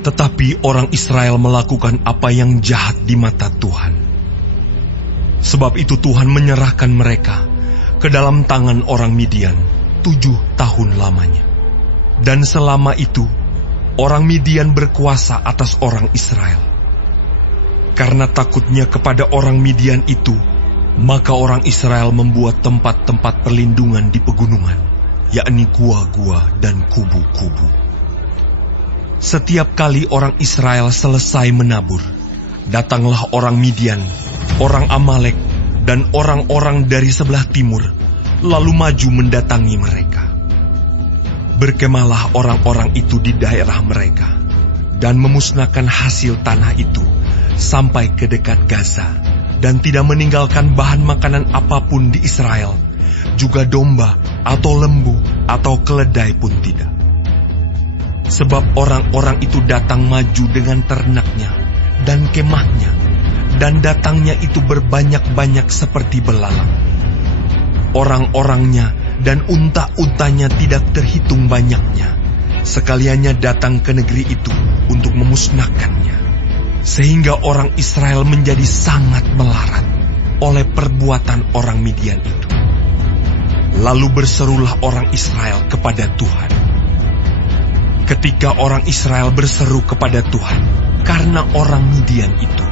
Tetapi orang Israel melakukan apa yang jahat di mata Tuhan. Sebab itu Tuhan menyerahkan mereka ke dalam tangan orang Midian 7 tahun lamanya. Dan selama itu, orang Midian berkuasa atas orang Israel. Karena takutnya kepada orang Midian itu, maka orang Israel membuat tempat-tempat perlindungan di pegunungan, yakni gua-gua dan kubu-kubu. Setiap kali orang Israel selesai menabur, datanglah orang Midian, orang Amalek, dan orang-orang dari sebelah timur, lalu maju mendatangi mereka. Berkemahlah orang-orang itu di daerah mereka, dan memusnahkan hasil tanah itu sampai ke dekat Gaza, dan tidak meninggalkan bahan makanan apapun di Israel, juga domba atau lembu atau keledai pun tidak. Sebab orang-orang itu datang maju dengan ternaknya dan kemahnya, dan datangnya itu berbanyak-banyak seperti belalang. Orang-orangnya dan unta-untanya tidak terhitung banyaknya, sekaliannya datang ke negeri itu untuk memusnahkannya. Sehingga orang Israel menjadi sangat melarat oleh perbuatan orang Midian itu. Lalu berserulah orang Israel kepada Tuhan. Ketika orang Israel berseru kepada Tuhan karena orang Midian itu,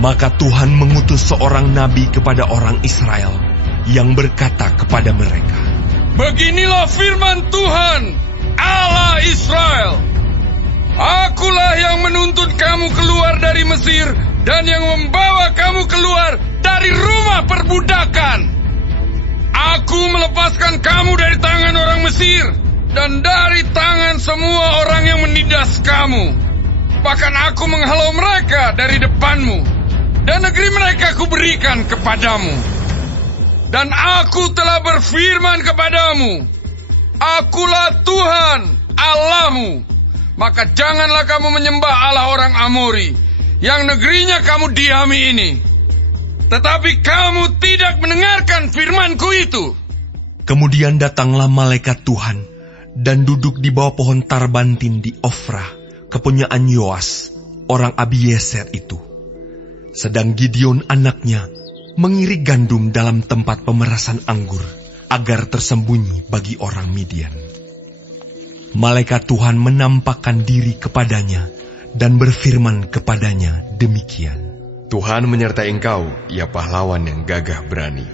maka Tuhan mengutus seorang nabi kepada orang Israel yang berkata kepada mereka, "Beginilah firman Tuhan, Allah Israel. Akulah yang menuntun kamu keluar dari Mesir dan yang membawa kamu keluar dari rumah perbudakan. Aku melepaskan kamu dari tangan orang Mesir dan dari tangan semua orang yang menindas kamu. Bahkan aku menghalau mereka dari depanmu, dan negeri mereka kuberikan kepadamu. Dan aku telah berfirman kepadamu, Akulah Tuhan Allahmu. Maka janganlah kamu menyembah Allah orang Amori, yang negerinya kamu diami ini. Tetapi kamu tidak mendengarkan firmanku itu." Kemudian datanglah malaikat Tuhan dan duduk di bawah pohon tarbantin di Ofrah, kepunyaan Yoas, orang Abiezer itu. Sedang Gideon anaknya mengirik gandum dalam tempat pemerasan anggur, agar tersembunyi bagi orang Midian. Malaikat Tuhan menampakkan diri kepadanya dan berfirman kepadanya demikian, "Tuhan menyertai engkau, ya pahlawan yang gagah berani."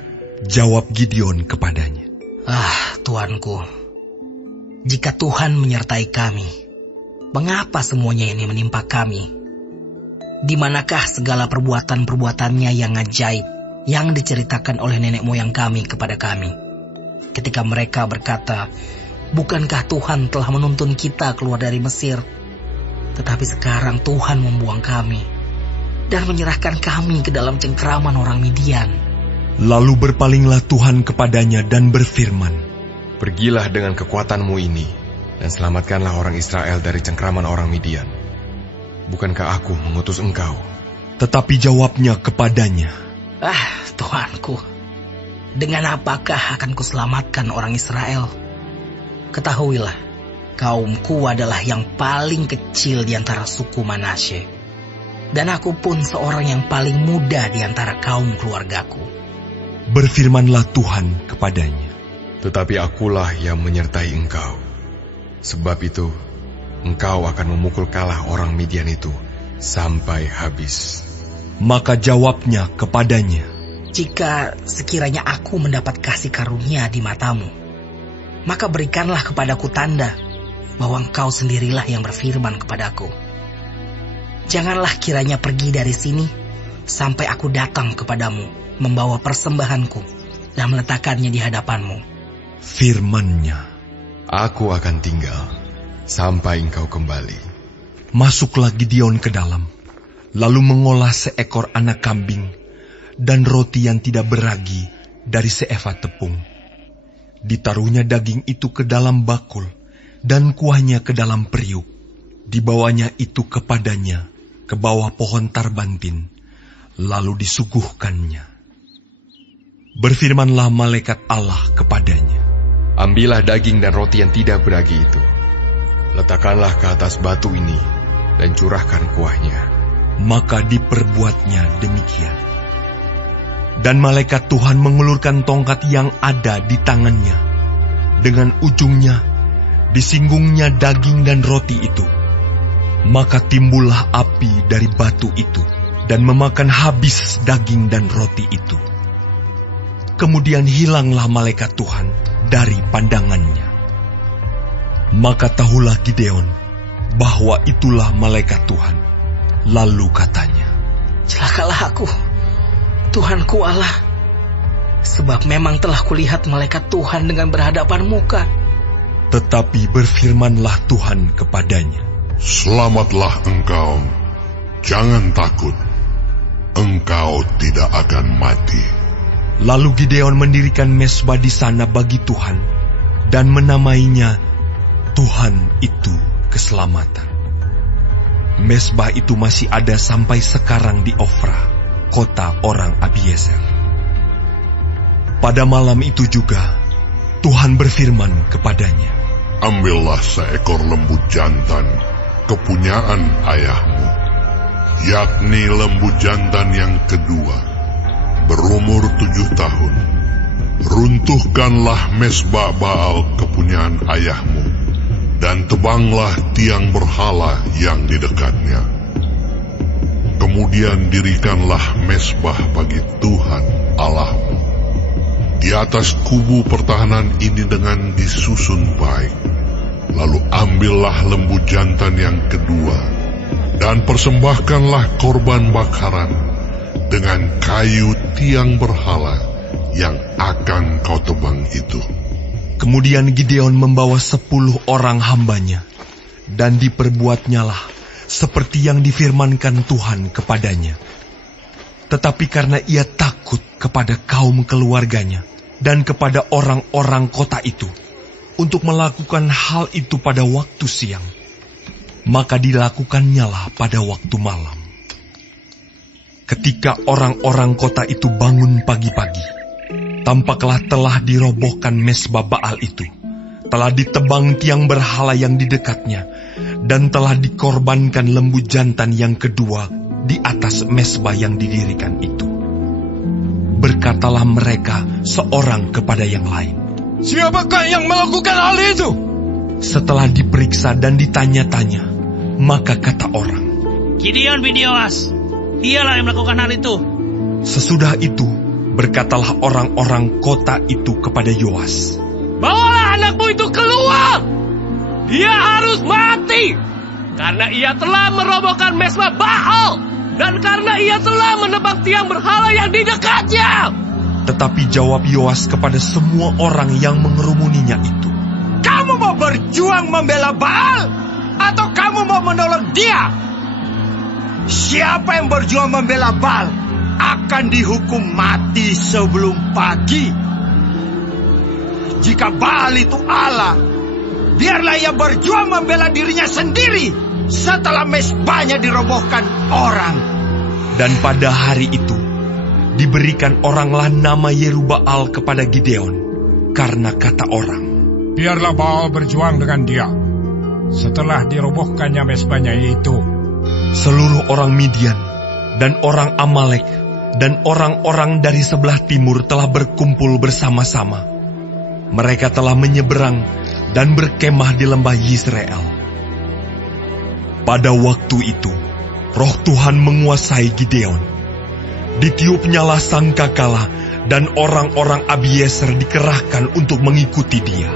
Jawab Gideon kepadanya, Tuanku, jika Tuhan menyertai kami, mengapa semuanya ini menimpa kami? Di manakah segala perbuatan-perbuatannya yang ajaib yang diceritakan oleh nenek moyang kami kepada kami, ketika mereka berkata, "Bukankah Tuhan telah menuntun kita keluar dari Mesir? Tetapi sekarang Tuhan membuang kami dan menyerahkan kami ke dalam cengkraman orang Midian." Lalu berpalinglah Tuhan kepadanya dan berfirman, "Pergilah dengan kekuatanmu ini, dan selamatkanlah orang Israel dari cengkraman orang Midian. Bukankah aku mengutus engkau?" Tetapi jawabnya kepadanya, Tuanku, dengan apakah akan kuselamatkan orang Israel? Ketahuilah, kaumku adalah yang paling kecil di antara suku Manasye, dan aku pun seorang yang paling muda di antara kaum keluargaku. Berfirmanlah Tuhan kepadanya, "Tetapi akulah yang menyertai engkau. Sebab itu, engkau akan memukul kalah orang Midian itu sampai habis." Maka jawabnya kepadanya, "Jika sekiranya aku mendapat kasih karunia di matamu, maka berikanlah kepadaku tanda bahwa engkau sendirilah yang berfirman kepadaku. Janganlah kiranya pergi dari sini sampai aku datang kepadamu membawa persembahanku dan meletakkannya di hadapanmu." Firman-Nya, "Aku akan tinggal sampai engkau kembali." Masuklah Gideon ke dalam, lalu mengolah seekor anak kambing dan roti yang tidak beragi dari seefa tepung. Ditaruhnya daging itu ke dalam bakul dan kuahnya ke dalam periuk. Dibawanya itu kepadanya ke bawah pohon tarbantin, lalu disuguhkannya. Berfirmanlah malaikat Allah kepadanya, "Ambillah daging dan roti yang tidak beragi itu, letakkanlah ke atas batu ini, dan curahkan kuahnya. Maka diperbuatnya demikian. Dan malaikat Tuhan mengulurkan tongkat yang ada di tangannya. Dengan ujungnya, disinggungnya daging dan roti itu. Maka timbullah api dari batu itu, dan memakan habis daging dan roti itu. Kemudian hilanglah malaikat Tuhan dari pandangannya. Maka tahulah Gideon bahwa itulah malaikat Tuhan. Lalu katanya, Celakalah aku, Tuhanku Allah, sebab memang telah kulihat malaikat Tuhan dengan berhadapan muka. tetapi berfirmanlah Tuhan kepadanya, Selamatlah engkau, jangan takut, engkau tidak akan mati. Lalu Gideon mendirikan mezbah di sana bagi Tuhan dan menamainya Tuhan itu keselamatan. Mezbah itu masih ada sampai sekarang di Ofra, kota orang Abiezer. Pada malam itu juga Tuhan berfirman kepadanya, Ambillah seekor lembu jantan, kepunyaan ayahmu, yakni lembu jantan yang kedua, berumur 7 tahun. Runtuhkanlah mezbah Baal kepunyaan ayahmu, dan tebanglah tiang berhala yang di dekatnya. Kemudian dirikanlah mezbah bagi Tuhan Allahmu di atas kubu pertahanan ini dengan disusun baik. Lalu ambillah lembu jantan yang kedua, dan persembahkanlah korban bakaran dengan kayu tiang berhala yang akan kau tebang itu. Kemudian Gideon membawa 10 orang hambanya, dan diperbuatnyalah seperti yang difirmankan Tuhan kepadanya. Tetapi karena ia takut kepada kaum keluarganya dan kepada orang-orang kota itu, untuk melakukan hal itu pada waktu siang, maka dilakukannya pada waktu malam. Ketika orang-orang kota itu bangun pagi-pagi, tampaklah telah dirobohkan mezbah Baal itu, telah ditebang tiang berhala yang di dekatnya, dan telah dikorbankan lembu jantan yang kedua di atas mezbah yang didirikan itu. Berkatalah mereka seorang kepada yang lain, Siapakah yang melakukan hal itu? Setelah diperiksa dan ditanya-tanya, maka kata orang, Gideon bin Yoas, dialah yang melakukan hal itu. Sesudah itu, berkatalah orang-orang kota itu kepada Yoas, Bawalah anakmu itu keluar. Dia harus mati, karena ia telah merobohkan mezbah Baal, dan karena ia telah menebang tiang berhala yang di dekatnya. Tetapi jawab Yoas kepada semua orang yang mengerumuninya itu, Kamu mau berjuang membela Baal, atau kamu mau menolong dia? Siapa yang berjuang membela Baal akan dihukum mati sebelum pagi. Jika Baal itu Allah, biarlah ia berjuang membela dirinya sendiri setelah mezbahnya dirobohkan orang. Dan pada hari itu, diberikan oranglah nama Yerubbaal kepada Gideon, karena kata orang, Biarlah Baal berjuang dengan dia setelah dirobohkannya mezbahnya itu. seluruh orang Midian dan orang Amalek dan orang-orang dari sebelah timur telah berkumpul bersama-sama. Mereka telah menyeberang dan berkemah di lembah Yisrael. Pada waktu itu, Roh Tuhan menguasai Gideon. Ditiupnyalah sangkakala dan orang-orang Abiezer dikerahkan untuk mengikuti dia.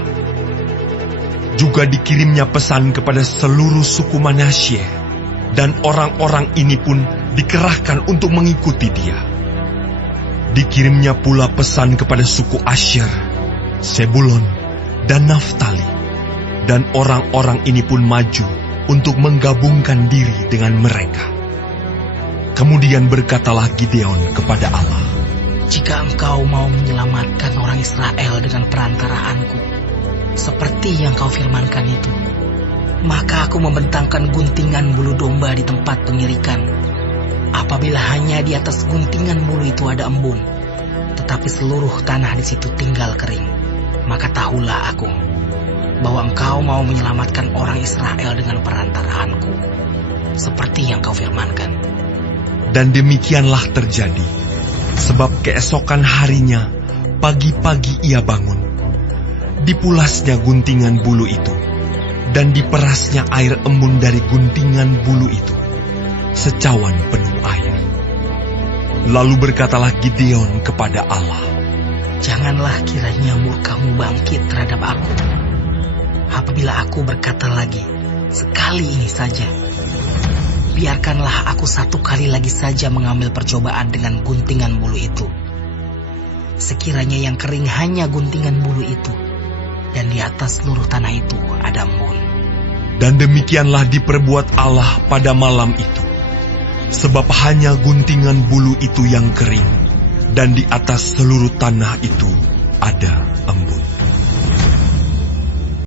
Juga dikirimnya pesan kepada seluruh suku Manasye, dan orang-orang ini pun dikerahkan untuk mengikuti dia. Dikirimnya pula pesan kepada suku Asher, Sebulon, dan Naftali, dan orang-orang ini pun maju untuk menggabungkan diri dengan mereka. Kemudian berkatalah Gideon kepada Allah, Jika engkau mau menyelamatkan orang Israel dengan perantaraanku, seperti yang kau firmankan itu, maka aku membentangkan guntingan bulu domba di tempat pengirikan. Apabila hanya di atas guntingan bulu itu ada embun, tetapi seluruh tanah di situ tinggal kering, maka tahulah aku bahwa engkau mau menyelamatkan orang Israel dengan perantaraanku. seperti yang kau firmankan. Dan demikianlah terjadi, sebab keesokan harinya, pagi-pagi ia bangun. Dipulasnya guntingan bulu itu, dan diperasnya air embun dari guntingan bulu itu, secawan penuh air. Lalu berkatalah Gideon kepada Allah, Janganlah kiranya murka-Mu bangkit terhadap aku, apabila aku berkata lagi, sekali ini saja. Biarkanlah aku satu kali lagi saja mengambil percobaan dengan guntingan bulu itu. Sekiranya yang kering hanya guntingan bulu itu, dan di atas seluruh tanah itu ada embun. Dan demikianlah diperbuat Allah pada malam itu, sebab hanya guntingan bulu itu yang kering, dan di atas seluruh tanah itu ada embun.